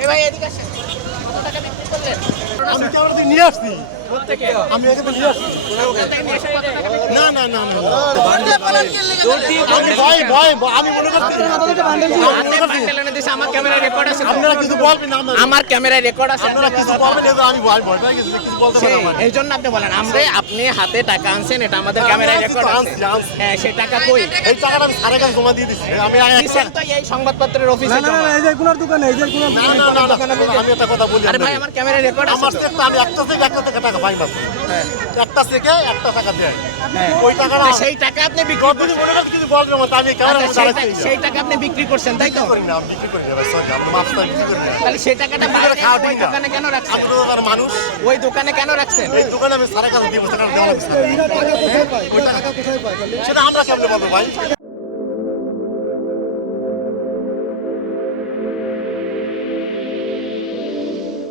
এই ভাই এদিকে আসেন, কত টাকা বিক্রি করলেন? আমি তো ওদের নিয়ে আসছি। প্রত্যেকে আমি এখানে নিয়ে আসছি। ওখান থেকে নিয়ে এসে কত টাকা বিক্রি না না না না করলেন? আমি মনে করছি হাতে বান্ডেল এনে দিয়েছে, আমার ক্যামেরায় রেকর্ড আছে। আপনারা কিছু বলবেন না আমার ক্যামেরায় রেকর্ড আছে। আপনারা কিছু বলবেন না, আমি ভয় পাই গেছি, কিছু বলতে পারি না। এই জন্য আপনি বলেন, আপনি হাতে টাকা আনছেন, এটা আমাদের ক্যামেরায় রেকর্ড আছে। আনছি। হ্যাঁ, সেই টাকা কই এই টাকাটা আমি সারা কাছে জমা দিয়ে দিচ্ছি। আমি দিছেন? তো এই সংবাদপত্রের অফিসে জমা। না আমি একটা কথা বলি আরে ভাই, আমার ক্যামেরায় রেকর্ড আছে আমার তো। চেকটা আমি একটা থেকে টাকা পাই মাত্র। একটা থেকে একটা টাকা দেয় হ্যাঁ। ওই টাকাটা তো সেই টাকা আপনি বিক্রি যদি করছেন। মনে করছি কিছু বলবেন না, আমি কেমন আচ্ছা, সেই টাকা আপনি বিক্রি করছেন, তাই তো? করি না, আমি বিক্রি করি না ভাই, সরি, আপনি মাফ করে বিক্রি করি না। তাহলে সেই টাকাটা বাইরে খাওয়া ওই ঠিক না। দোকানে কেন রাখছেন? আপনি তো আমার মানুষ, ওই দোকানে কেন রাখছেন? এই দোকানে আমি সারা কাছে দিব, টাকা দেওয়া লাগছে। সেটা আমরা কেমনে বলবো ভাই?